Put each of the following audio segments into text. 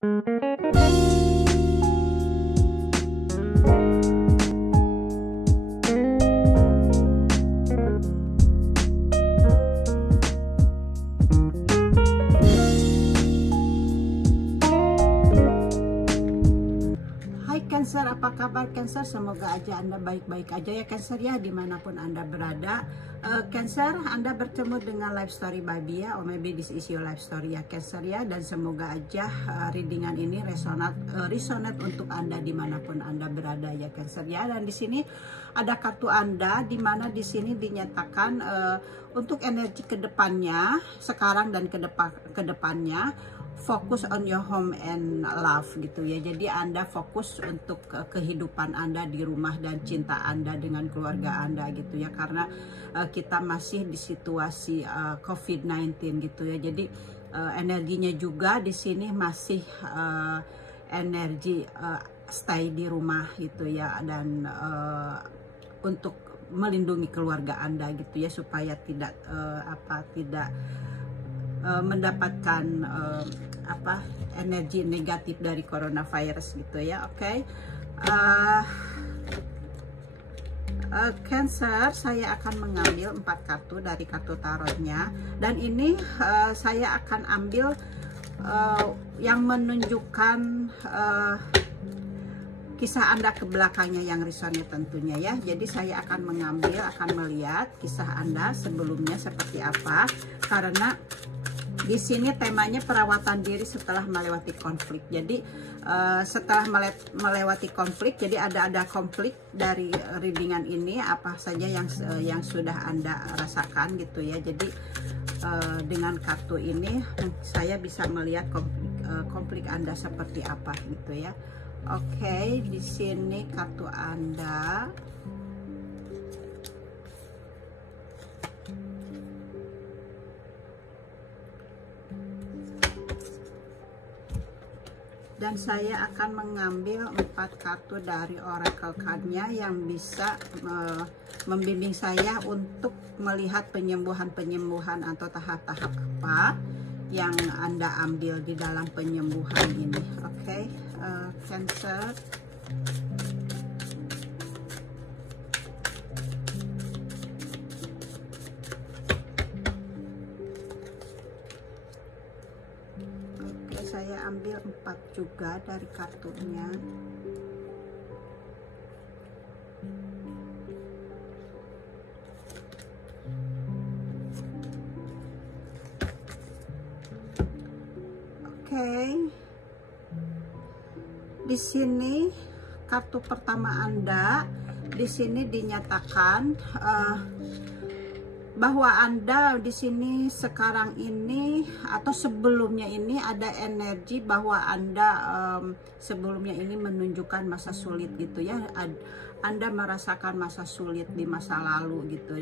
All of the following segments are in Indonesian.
Cancer, apa kabar Cancer? Semoga aja Anda baik-baik aja ya Cancer ya, dimanapun Anda berada. Cancer, Anda bertemu dengan Life Story by Bia, or maybe this is your life story ya Cancer ya. Dan semoga aja readingan ini resonate untuk Anda dimanapun Anda berada ya Cancer ya. Dan di sini ada kartu Anda, dimana di sini dinyatakan untuk energi kedepannya, sekarang dan kedepannya, fokus on your home and love gitu ya. Jadi Anda fokus untuk kehidupan Anda di rumah dan cinta Anda dengan keluarga Anda gitu ya, karena kita masih di situasi COVID-19 gitu ya. Jadi energinya juga di sini masih energi stay di rumah gitu ya, dan untuk melindungi keluarga Anda gitu ya, supaya tidak mendapatkan energi negatif dari coronavirus gitu ya. Oke. Cancer, saya akan mengambil 4 kartu dari kartu tarotnya, dan ini saya akan ambil yang menunjukkan kisah Anda ke belakangnya yang resonate tentunya ya. Jadi saya akan melihat kisah Anda sebelumnya seperti apa, karena di sini temanya perawatan diri setelah melewati konflik. Jadi setelah melewati konflik, jadi ada konflik dari readingan ini, apa saja yang sudah Anda rasakan gitu ya. Jadi dengan kartu ini saya bisa melihat konflik Anda seperti apa gitu ya. Oke, di sini kartu Anda. Dan saya akan mengambil 4 kartu dari oracle card-nya yang bisa membimbing saya untuk melihat penyembuhan atau tahap-tahap apa yang Anda ambil di dalam penyembuhan ini. Oke, Cancer. Saya ambil 4 juga dari kartunya. Oke. Di sini kartu pertama Anda, di sini dinyatakan bahwa Anda di sini sekarang ini atau sebelumnya ini ada energi bahwa Anda sebelumnya ini menunjukkan masa sulit gitu ya. Anda merasakan masa sulit di masa lalu gitu,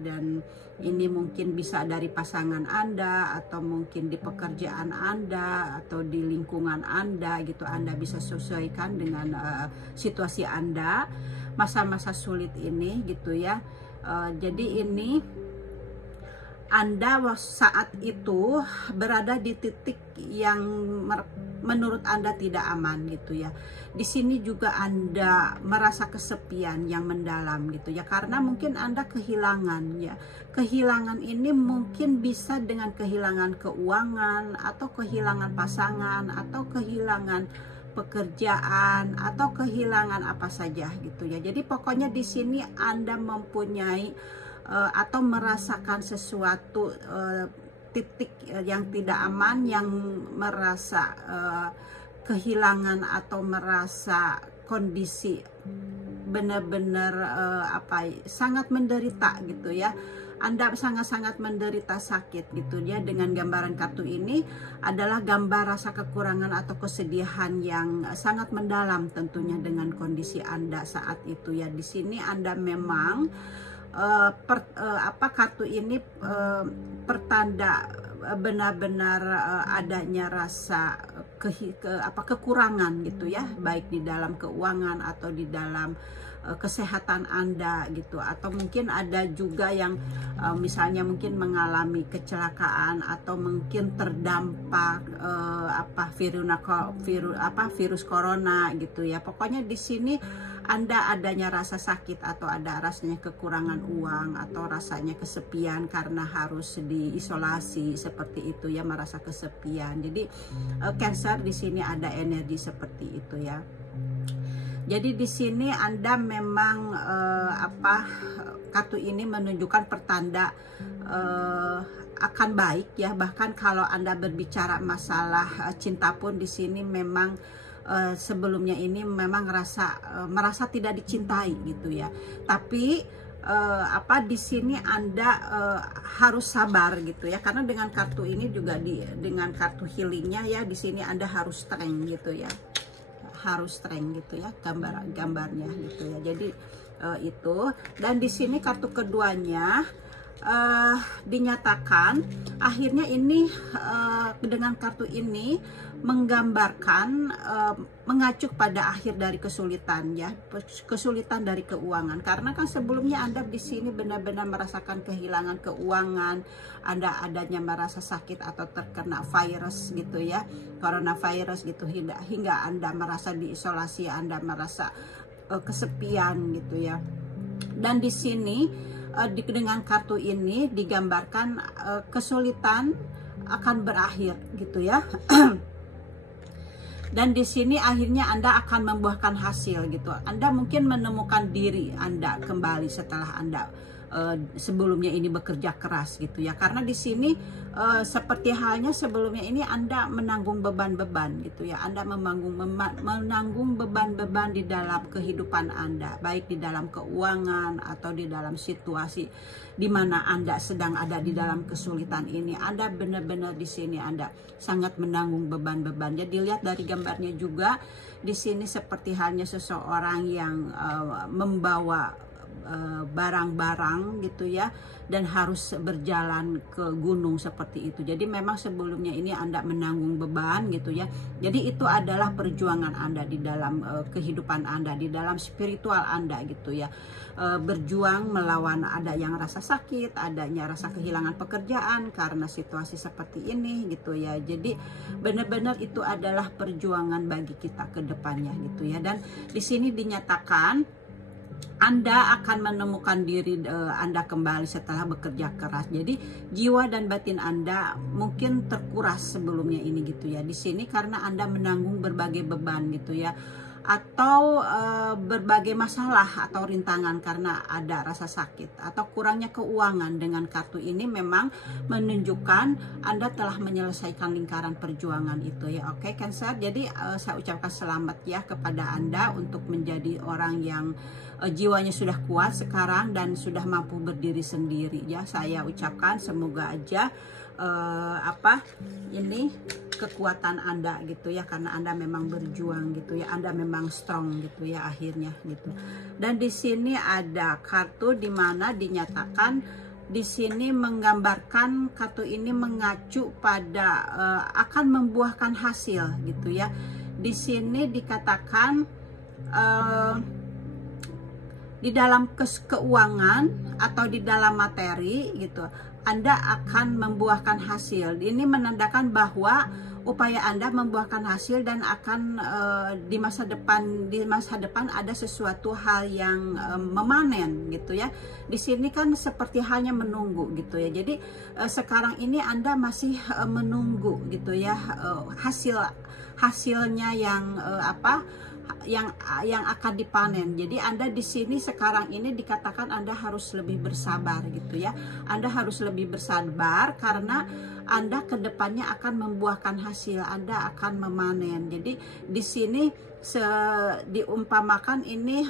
dan ini mungkin bisa dari pasangan Anda, atau mungkin di pekerjaan Anda, atau di lingkungan Anda gitu. Anda bisa sesuaikan dengan situasi Anda, masa-masa sulit ini gitu ya. Jadi ini Anda saat itu berada di titik yang menurut Anda tidak aman gitu ya. Di sini juga Anda merasa kesepian yang mendalam gitu ya, karena mungkin Anda kehilangan ya. Kehilangan ini mungkin bisa dengan kehilangan keuangan, atau kehilangan pasangan, atau kehilangan pekerjaan, atau kehilangan apa saja gitu ya. Jadi pokoknya di sini Anda mempunyai atau merasakan sesuatu titik yang tidak aman, yang merasa kehilangan atau merasa kondisi benar-benar sangat menderita gitu ya. Anda sangat-sangat menderita sakit gitu ya. Dengan gambaran kartu ini adalah gambar rasa kekurangan atau kesedihan yang sangat mendalam tentunya dengan kondisi Anda saat itu ya. Di sini Anda memang kartu ini pertanda benar-benar adanya rasa kekurangan gitu ya, baik di dalam keuangan atau di dalam kesehatan Anda gitu, atau mungkin ada juga yang misalnya mungkin mengalami kecelakaan atau mungkin terdampak virus corona gitu ya. Pokoknya di sini Anda adanya rasa sakit atau ada rasanya kekurangan uang atau rasanya kesepian karena harus diisolasi seperti itu ya, merasa kesepian. Jadi Cancer di sini ada energi seperti itu ya. Jadi di sini Anda memang kartu ini menunjukkan pertanda akan baik ya. Bahkan kalau Anda berbicara masalah cinta pun di sini memang sebelumnya ini memang merasa tidak dicintai gitu ya. Tapi di sini Anda harus sabar gitu ya, karena dengan kartu ini juga dengan kartu healingnya ya, di sini Anda harus strength gitu ya. Harus strength gitu ya, gambarnya gitu ya. Jadi itu, dan di sini kartu keduanya dinyatakan akhirnya ini dengan kartu ini menggambarkan mengacu pada akhir dari kesulitan ya, kesulitan dari keuangan, karena kan sebelumnya Anda di sini benar-benar merasakan kehilangan keuangan, Anda adanya merasa sakit atau terkena virus gitu ya, coronavirus gitu, hingga Anda merasa diisolasi, Anda merasa kesepian gitu ya. Dan di sini dengan kartu ini digambarkan kesulitan akan berakhir gitu ya. Dan di sini akhirnya Anda akan membuahkan hasil gitu. Anda mungkin menemukan diri Anda kembali setelah Anda sebelumnya ini bekerja keras gitu ya. Karena di sini seperti halnya sebelumnya ini Anda menanggung beban-beban gitu ya. Anda menanggung beban-beban di dalam kehidupan Anda, baik di dalam keuangan atau di dalam situasi di mana Anda sedang ada di dalam kesulitan ini. Anda benar-benar di sini Anda sangat menanggung beban-beban. Jadi lihat dari gambarnya juga di sini seperti halnya seseorang yang membawa barang-barang gitu ya, dan harus berjalan ke gunung seperti itu. Jadi memang sebelumnya ini Anda menanggung beban gitu ya. Jadi itu adalah perjuangan Anda di dalam kehidupan Anda, di dalam spiritual Anda gitu ya. Berjuang melawan ada yang rasa sakit, adanya rasa kehilangan pekerjaan karena situasi seperti ini gitu ya. Jadi benar-benar itu adalah perjuangan bagi kita ke depannya gitu ya. Dan di sini dinyatakan Anda akan menemukan diri Anda kembali setelah bekerja keras. Jadi jiwa dan batin Anda mungkin terkuras sebelumnya ini gitu ya. Di sini karena Anda menanggung berbagai beban gitu ya, atau berbagai masalah atau rintangan karena ada rasa sakit atau kurangnya keuangan. Dengan kartu ini memang menunjukkan Anda telah menyelesaikan lingkaran perjuangan itu ya. Oke Cancer, jadi saya ucapkan selamat ya kepada Anda untuk menjadi orang yang jiwanya sudah kuat sekarang dan sudah mampu berdiri sendiri ya. Saya ucapkan semoga aja ini kekuatan Anda gitu ya, karena Anda memang berjuang gitu ya, Anda memang strong gitu ya akhirnya gitu. Dan di sini ada kartu di mana dinyatakan di sini menggambarkan kartu ini mengacu pada akan membuahkan hasil gitu ya. Di sini dikatakan di dalam keuangan atau di dalam materi gitu, Anda akan membuahkan hasil. Ini menandakan bahwa upaya Anda membuahkan hasil dan akan di masa depan ada sesuatu hal yang memanen gitu ya. Di sini kan seperti halnya menunggu gitu ya. Jadi sekarang ini Anda masih menunggu gitu ya, hasilnya yang akan dipanen. Jadi Anda di sini sekarang ini dikatakan Anda harus lebih bersabar gitu ya. Anda harus lebih bersabar karena Anda kedepannya akan membuahkan hasil, Anda akan memanen. Jadi di sini diumpamakan ini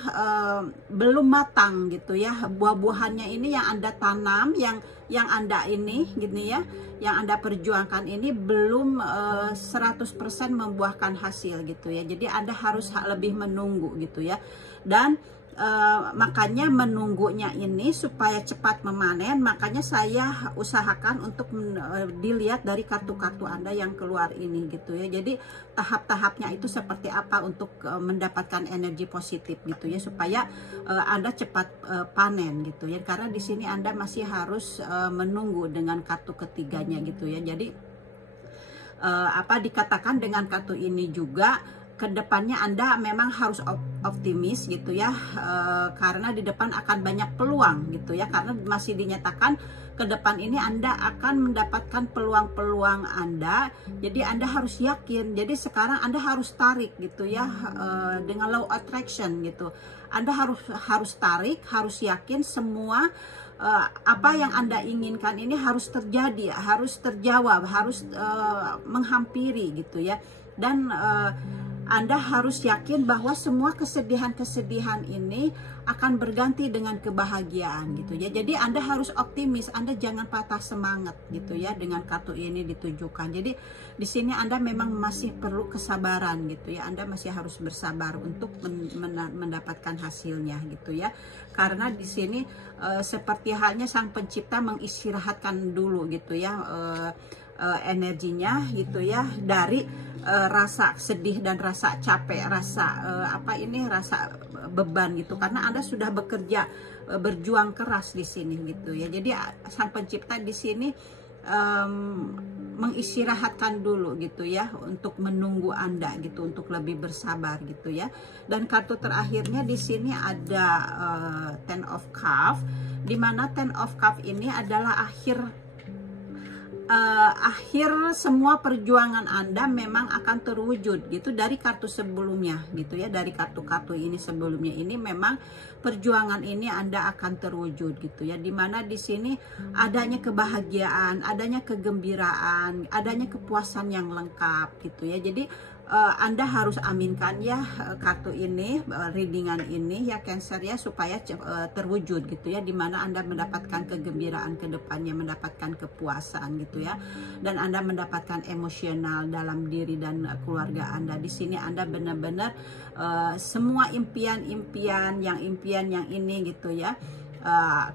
belum matang gitu ya, buah-buahannya ini yang Anda tanam, yang Anda ini gitu ya, yang Anda perjuangkan ini belum 100% membuahkan hasil gitu ya. Jadi Anda harus lebih menunggu gitu ya. Dan makanya menunggunya ini supaya cepat memanen, makanya saya usahakan untuk dilihat dari kartu-kartu Anda yang keluar ini gitu ya. Jadi tahap-tahapnya itu seperti apa untuk mendapatkan energi positif gitu ya, supaya Anda cepat panen gitu ya. Karena di sini Anda masih harus menunggu dengan kartu ketiganya gitu ya. Jadi apa dikatakan dengan kartu ini juga, kedepannya Anda memang harus optimis gitu ya, karena di depan akan banyak peluang gitu ya, karena masih dinyatakan ke depan ini Anda akan mendapatkan peluang-peluang Anda. Jadi Anda harus yakin. Jadi sekarang Anda harus tarik gitu ya, dengan law attraction gitu. Anda harus tarik, harus yakin semua apa yang Anda inginkan ini harus terjadi, harus terjawab, harus menghampiri gitu ya. Dan Anda harus yakin bahwa semua kesedihan-kesedihan ini akan berganti dengan kebahagiaan gitu ya. Jadi Anda harus optimis, Anda jangan patah semangat gitu ya dengan kartu ini ditujukan. Jadi di sini Anda memang masih perlu kesabaran gitu ya. Anda masih harus bersabar untuk mendapatkan hasilnya gitu ya. Karena di sini seperti halnya Sang Pencipta mengistirahatkan dulu gitu ya energinya gitu ya dari rasa sedih dan rasa capek, rasa rasa beban gitu, karena Anda sudah bekerja berjuang keras di sini gitu ya. Jadi Sang Pencipta di sini mengistirahatkan dulu gitu ya, untuk menunggu Anda gitu, untuk lebih bersabar gitu ya. Dan kartu terakhirnya di sini ada Ten of Cups, di mana Ten of Cups ini adalah akhir semua perjuangan Anda memang akan terwujud gitu dari kartu sebelumnya gitu ya. Dari kartu-kartu ini sebelumnya ini memang perjuangan ini Anda akan terwujud gitu ya, dimana di sini adanya kebahagiaan, adanya kegembiraan, adanya kepuasan yang lengkap gitu ya. Jadi Anda harus aminkan ya kartu ini, readingan ini ya Cancer ya, supaya terwujud gitu ya, dimana Anda mendapatkan kegembiraan ke depannya, mendapatkan kepuasan gitu ya, dan Anda mendapatkan emosional dalam diri dan keluarga Anda. Di sini Anda benar-benar semua impian yang ini gitu ya,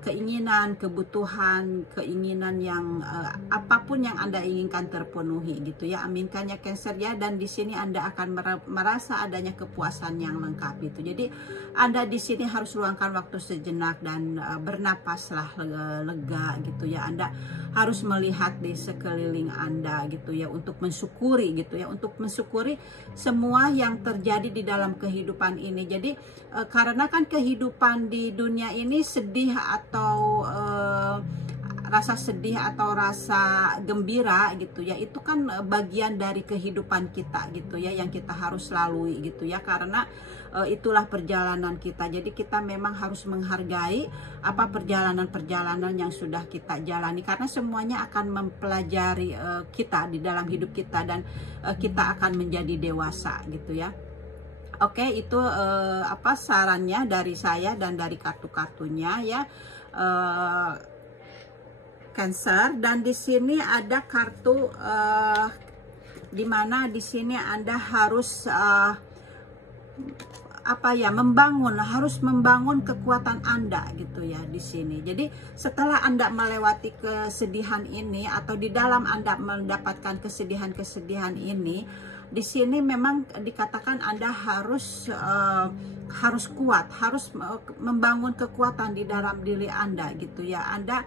keinginan, kebutuhan, keinginan yang apapun yang Anda inginkan terpenuhi gitu ya. Aminkan ya Cancer ya, dan di sini Anda akan merasa adanya kepuasan yang lengkap gitu. Jadi Anda di sini harus luangkan waktu sejenak dan bernapaslah lega gitu ya. Anda harus melihat di sekeliling Anda gitu ya, untuk mensyukuri gitu ya, untuk mensyukuri semua yang terjadi di dalam kehidupan ini. Jadi karena kan kehidupan di dunia ini sedih atau rasa sedih atau rasa gembira gitu ya, itu kan bagian dari kehidupan kita gitu ya, yang kita harus lalui gitu ya, karena itulah perjalanan kita. Jadi kita memang harus menghargai apa perjalanan-perjalanan yang sudah kita jalani, karena semuanya akan mempelajari kita di dalam hidup kita, dan kita akan menjadi dewasa gitu ya. Oke, itu apa sarannya dari saya dan dari kartu-kartunya ya Cancer. Dan di sini ada kartu dimana di sini Anda harus harus membangun kekuatan Anda gitu ya di sini. Jadi setelah Anda melewati kesedihan ini, atau di dalam Anda mendapatkan kesedihan-kesedihan ini, di sini memang dikatakan Anda harus kuat, harus membangun kekuatan di dalam diri Anda gitu ya. Anda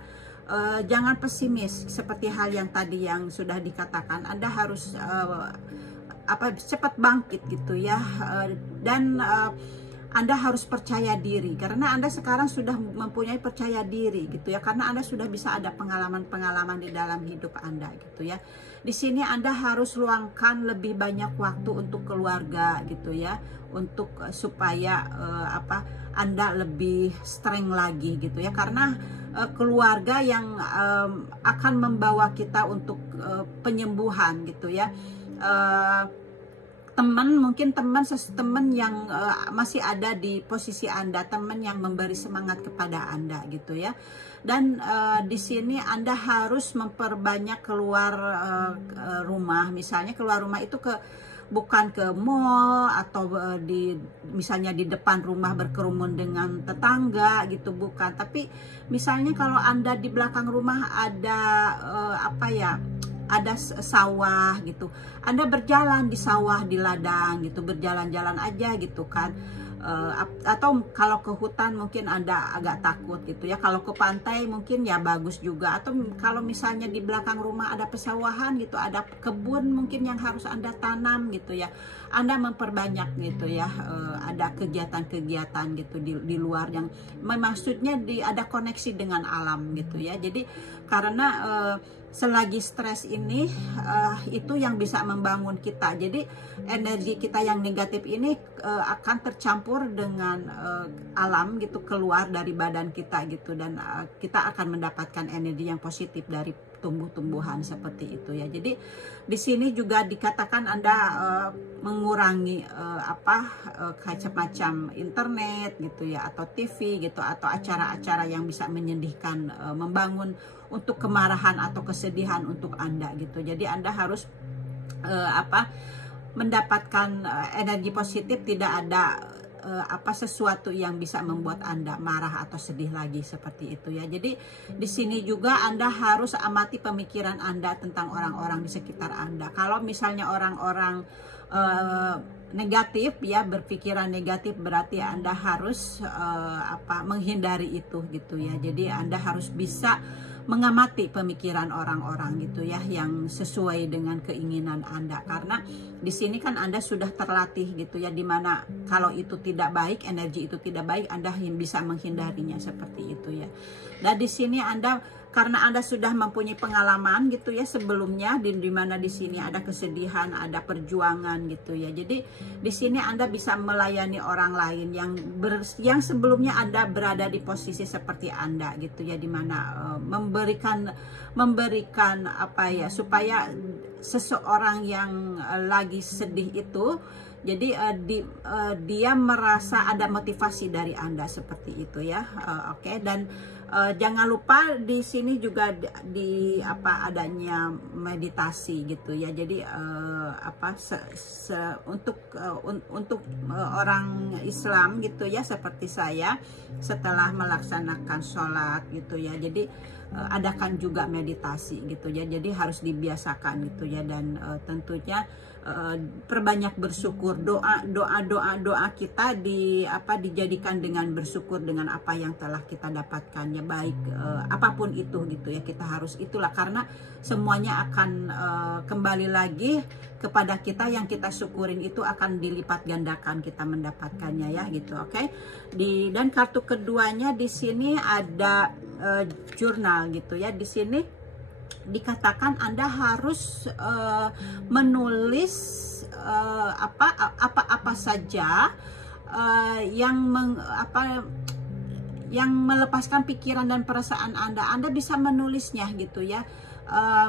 jangan pesimis seperti hal yang tadi yang sudah dikatakan. Anda harus cepat bangkit gitu ya, dan Anda harus percaya diri, karena Anda sekarang sudah mempunyai percaya diri gitu ya, karena Anda sudah bisa ada pengalaman-pengalaman di dalam hidup Anda gitu ya. Di sini Anda harus luangkan lebih banyak waktu untuk keluarga gitu ya, untuk supaya Anda lebih strength lagi gitu ya, karena keluarga yang akan membawa kita untuk penyembuhan gitu ya. Mungkin teman yang masih ada di posisi Anda, teman yang memberi semangat kepada Anda gitu ya. Dan di sini Anda harus memperbanyak keluar rumah, misalnya keluar rumah itu ke bukan ke mall atau misalnya di depan rumah berkerumun dengan tetangga gitu, bukan. Tapi misalnya kalau Anda di belakang rumah ada ada sawah gitu, Anda berjalan di sawah, di ladang gitu, berjalan-jalan aja gitu kan. Atau kalau ke hutan mungkin Anda agak takut gitu ya, kalau ke pantai mungkin ya bagus juga. Atau kalau misalnya di belakang rumah ada pesawahan gitu, ada kebun mungkin yang harus Anda tanam gitu ya, Anda memperbanyak gitu ya, ada kegiatan-kegiatan gitu di luar yang maksudnya ada koneksi dengan alam gitu ya. Jadi karena selagi stres ini itu yang bisa membangun kita. Jadi energi kita yang negatif ini akan tercampur dengan alam gitu, keluar dari badan kita gitu, dan kita akan mendapatkan energi yang positif dari tumbuh-tumbuhan seperti itu ya. Jadi di sini juga dikatakan Anda mengurangi macam internet gitu ya, atau TV gitu, atau acara-acara yang bisa menyedihkan, membangun untuk kemarahan atau kesedihan untuk Anda gitu. Jadi Anda harus mendapatkan energi positif, tidak ada sesuatu yang bisa membuat Anda marah atau sedih lagi seperti itu ya. Jadi di sini juga Anda harus amati pemikiran Anda tentang orang-orang di sekitar Anda. Kalau misalnya orang-orang negatif ya, berpikiran negatif, berarti Anda harus menghindari itu gitu ya. Jadi Anda harus bisa mengamati pemikiran orang-orang gitu ya, yang sesuai dengan keinginan Anda. Karena di sini kan Anda sudah terlatih gitu ya, dimana kalau itu tidak baik, energi itu tidak baik, Anda bisa menghindarinya seperti itu ya. Dan di sini Anda, karena Anda sudah mempunyai pengalaman gitu ya sebelumnya, di mana di sini ada kesedihan, ada perjuangan gitu ya. Jadi di sini Anda bisa melayani orang lain yang sebelumnya Anda berada di posisi seperti Anda gitu ya, di mana memberikan supaya seseorang yang lagi sedih itu, jadi dia merasa ada motivasi dari Anda seperti itu ya. Oke. Dan jangan lupa di sini juga adanya meditasi gitu ya. Jadi untuk orang Islam gitu ya, seperti saya, setelah melaksanakan sholat gitu ya, jadi adakan juga meditasi gitu ya. Jadi harus dibiasakan gitu ya. Dan tentunya perbanyak bersyukur, doa kita dijadikan dengan bersyukur dengan apa yang telah kita dapatkan ya, baik apapun itu gitu ya. Kita harus itulah, karena semuanya akan kembali lagi kepada kita, yang kita syukurin itu akan dilipat gandakan kita mendapatkannya ya gitu. Oke. Dan kartu keduanya di sini ada jurnal gitu ya. Di sini dikatakan Anda harus menulis apa saja yang melepaskan pikiran dan perasaan Anda. Anda bisa menulisnya gitu ya.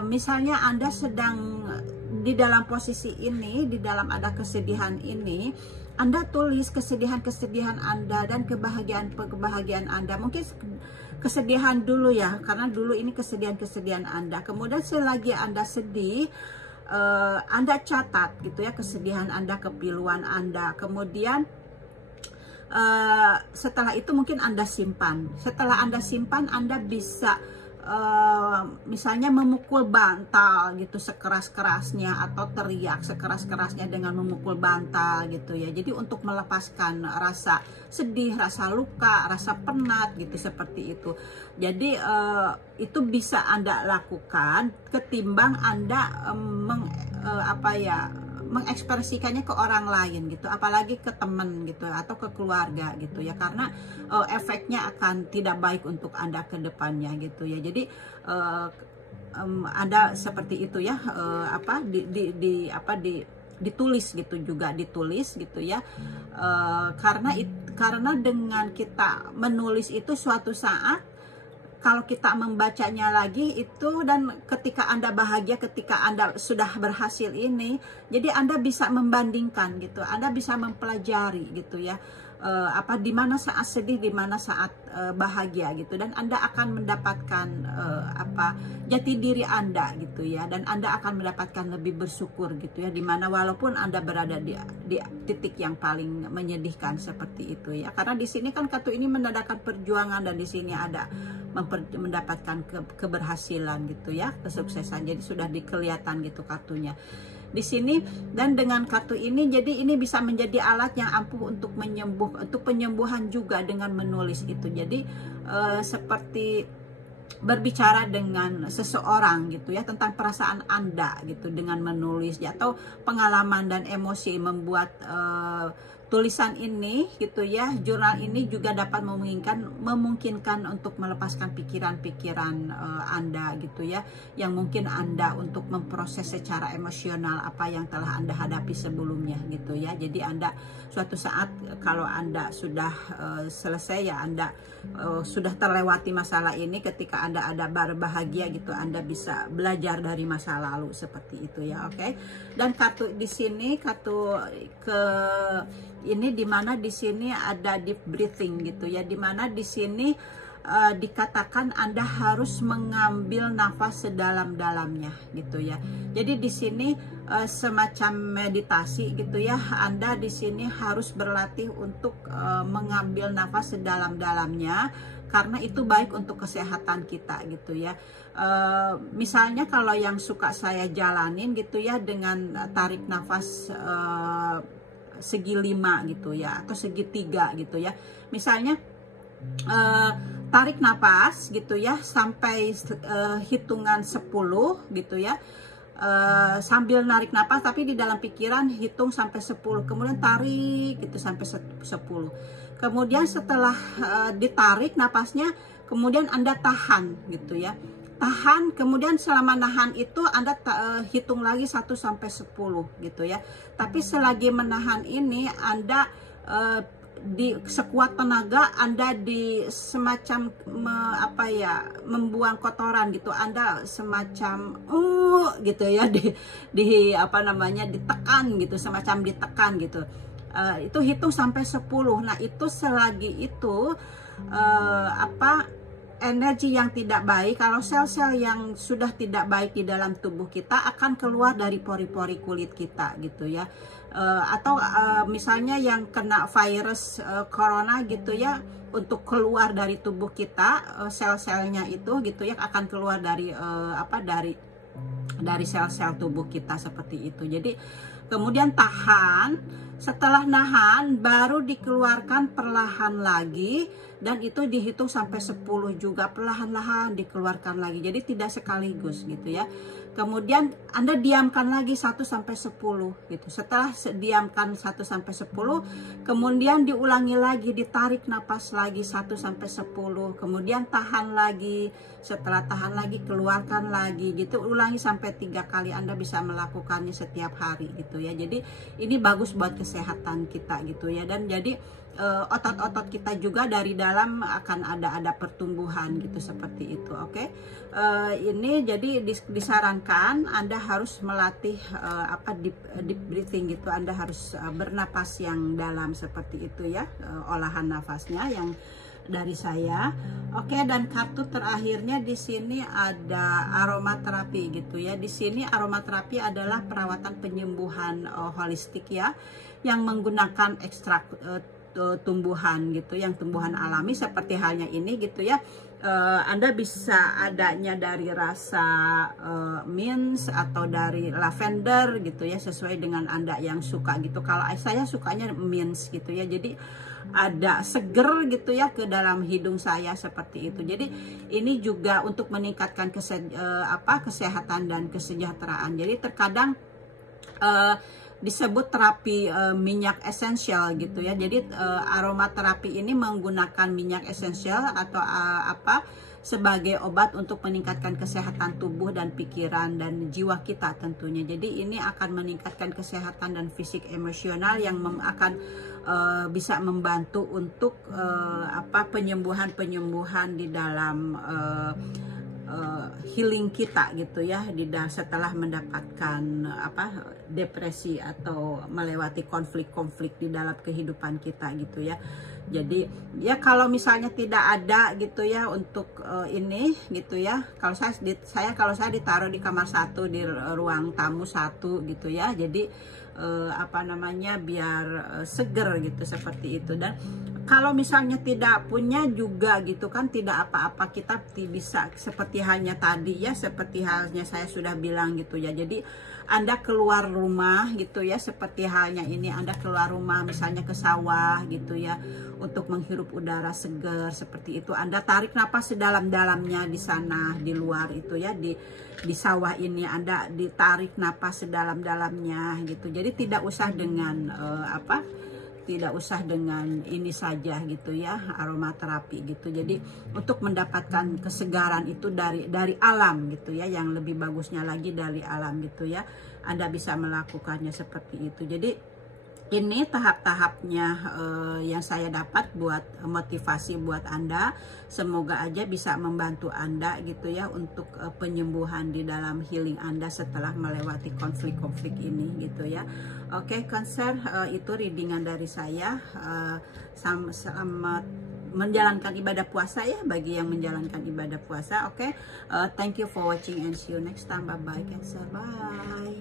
Misalnya Anda sedang di dalam posisi ini, di dalam ada kesedihan ini, Anda tulis kesedihan-kesedihan Anda dan kebahagiaan Anda. Mungkin kesedihan dulu ya, karena dulu ini kesedihan-kesedihan Anda. Kemudian selagi Anda sedih, Anda catat gitu ya, kesedihan Anda, kepiluan Anda. Kemudian setelah itu mungkin Anda simpan. Setelah Anda simpan, Anda bisa misalnya memukul bantal gitu sekeras-kerasnya, atau teriak sekeras-kerasnya dengan memukul bantal gitu ya. Jadi untuk melepaskan rasa sedih, rasa luka, rasa penat gitu, seperti itu. Jadi itu bisa Anda lakukan ketimbang Anda mengekspresikannya ke orang lain gitu, apalagi ke teman gitu atau ke keluarga gitu ya, karena efeknya akan tidak baik untuk Anda ke depannya gitu ya. Jadi Anda seperti itu ya, ditulis gitu, juga ditulis gitu ya. Karena dengan kita menulis itu, suatu saat kalau kita membacanya lagi itu, dan ketika Anda bahagia, ketika Anda sudah berhasil ini, jadi Anda bisa membandingkan gitu, Anda bisa mempelajari gitu ya. apa, di mana saat sedih, di mana saat bahagia gitu, dan Anda akan mendapatkan apa, jati diri Anda gitu ya, dan Anda akan mendapatkan lebih bersyukur gitu ya, dimana walaupun Anda berada di titik yang paling menyedihkan seperti itu ya, karena di sini kan kartu ini menandakan perjuangan, dan di sini ada mendapatkan keberhasilan gitu ya, kesuksesan. Jadi sudah dikelihatan gitu kartunya di sini. Dan dengan kartu ini, jadi ini bisa menjadi alat yang ampuh untuk penyembuhan juga dengan menulis itu. Jadi seperti berbicara dengan seseorang gitu ya, tentang perasaan Anda gitu dengan menulis ya, atau pengalaman dan emosi. Membuat tulisan ini gitu ya, jurnal ini juga dapat memungkinkan untuk melepaskan pikiran-pikiran Anda gitu ya, yang mungkin Anda untuk memproses secara emosional apa yang telah Anda hadapi sebelumnya gitu ya. Jadi Anda suatu saat kalau Anda sudah selesai ya, Anda sudah terlewati masalah ini, ketika Anda ada berbahagia gitu, Anda bisa belajar dari masa lalu seperti itu ya. Oke. Dan kartu di sini, kartu ke ini, dimana di sini ada deep breathing gitu ya, dimana di sini dikatakan Anda harus mengambil nafas sedalam-dalamnya gitu ya. Jadi di sini semacam meditasi gitu ya. Anda di sini harus berlatih untuk mengambil nafas sedalam-dalamnya, karena itu baik untuk kesehatan kita gitu ya. Misalnya kalau yang suka saya jalanin gitu ya, dengan tarik nafas segi 5 gitu ya, atau segi 3 gitu ya. Misalnya tarik napas gitu ya sampai hitungan 10 gitu ya, sambil narik napas tapi di dalam pikiran hitung sampai 10, kemudian tarik gitu sampai 10. Kemudian setelah ditarik napasnya, kemudian Anda tahan gitu ya, tahan. Kemudian selama nahan itu Anda hitung lagi 1 sampai 10 gitu ya. Tapi selagi menahan ini, Anda di sekuat tenaga Anda di semacam apa ya, membuang kotoran gitu. Anda semacam gitu ya, di apa namanya, ditekan gitu, semacam ditekan gitu. Itu hitung sampai 10. Nah, itu selagi itu apa, energi yang tidak baik, kalau sel-sel yang sudah tidak baik di dalam tubuh kita akan keluar dari pori-pori kulit kita gitu ya. Atau misalnya yang kena virus corona gitu ya, untuk keluar dari tubuh kita, sel-selnya itu gitu ya akan keluar dari apa, dari sel-sel tubuh kita seperti itu. Jadi kemudian tahan. Setelah nahan baru dikeluarkan perlahan lagi, dan itu dihitung sampai 10 juga, perlahan-lahan dikeluarkan lagi. Jadi tidak sekaligus gitu ya. Kemudian Anda diamkan lagi 1 sampai 10 gitu. Setelah diamkan 1 sampai 10, kemudian diulangi lagi, ditarik napas lagi 1 sampai 10, kemudian tahan lagi. Setelah tahan lagi, keluarkan lagi gitu. Ulangi sampai 3 kali. Anda bisa melakukannya setiap hari gitu ya. Jadi ini bagus buat kesehatan kita gitu ya. Dan jadi otot-otot kita juga dari dalam akan ada pertumbuhan gitu seperti itu. Oke. Ini jadi disarankan Anda harus melatih apa, deep breathing gitu. Anda harus bernapas yang dalam seperti itu ya, olahan nafasnya yang dari saya. Oke, dan kartu terakhirnya di sini ada aromaterapi gitu ya. Di sini aromaterapi adalah perawatan penyembuhan holistik ya, yang menggunakan ekstrak tumbuhan gitu, yang tumbuhan alami seperti halnya ini gitu ya. Anda bisa adanya dari rasa mint atau dari lavender gitu ya, sesuai dengan Anda yang suka gitu. Kalau saya sukanya mint gitu ya, jadi ada seger gitu ya ke dalam hidung saya seperti itu. Jadi ini juga untuk meningkatkan kesehatan dan kesejahteraan. Jadi terkadang disebut terapi minyak esensial gitu ya. Jadi aromaterapi ini menggunakan minyak esensial atau sebagai obat untuk meningkatkan kesehatan tubuh dan pikiran dan jiwa kita tentunya. Jadi ini akan meningkatkan kesehatan dan fisik emosional yang akan bisa membantu untuk penyembuhan di dalam healing kita gitu ya, setelah mendapatkan depresi atau melewati konflik-konflik di dalam kehidupan kita gitu ya. Jadi ya kalau misalnya tidak ada gitu ya untuk ini gitu ya, kalau saya ditaruh di kamar satu, di ruang tamu satu gitu ya, jadi biar seger gitu seperti itu. Dan kalau misalnya tidak punya juga gitu kan, tidak apa-apa, kita bisa seperti halnya tadi ya, seperti halnya saya sudah bilang gitu ya. Jadi Anda keluar rumah gitu ya, seperti halnya ini Anda keluar rumah misalnya ke sawah gitu ya, untuk menghirup udara segar seperti itu. Anda tarik napas sedalam-dalamnya di sana, di luar itu ya, di sawah ini Anda ditarik napas sedalam-dalamnya gitu. Jadi tidak usah dengan tidak usah dengan ini saja gitu ya, aromaterapi gitu. Jadi untuk mendapatkan kesegaran itu dari alam gitu ya, yang lebih bagusnya lagi dari alam gitu ya, Anda bisa melakukannya seperti itu. Jadi ini tahap-tahapnya yang saya dapat buat motivasi buat Anda. Semoga aja bisa membantu Anda gitu ya, untuk penyembuhan di dalam healing Anda setelah melewati konflik-konflik ini gitu ya. Oke, Cancer, itu readingan dari saya. Selamat menjalankan ibadah puasa ya, bagi yang menjalankan ibadah puasa. Oke, thank you for watching and see you next time. Bye bye, Cancer. Bye.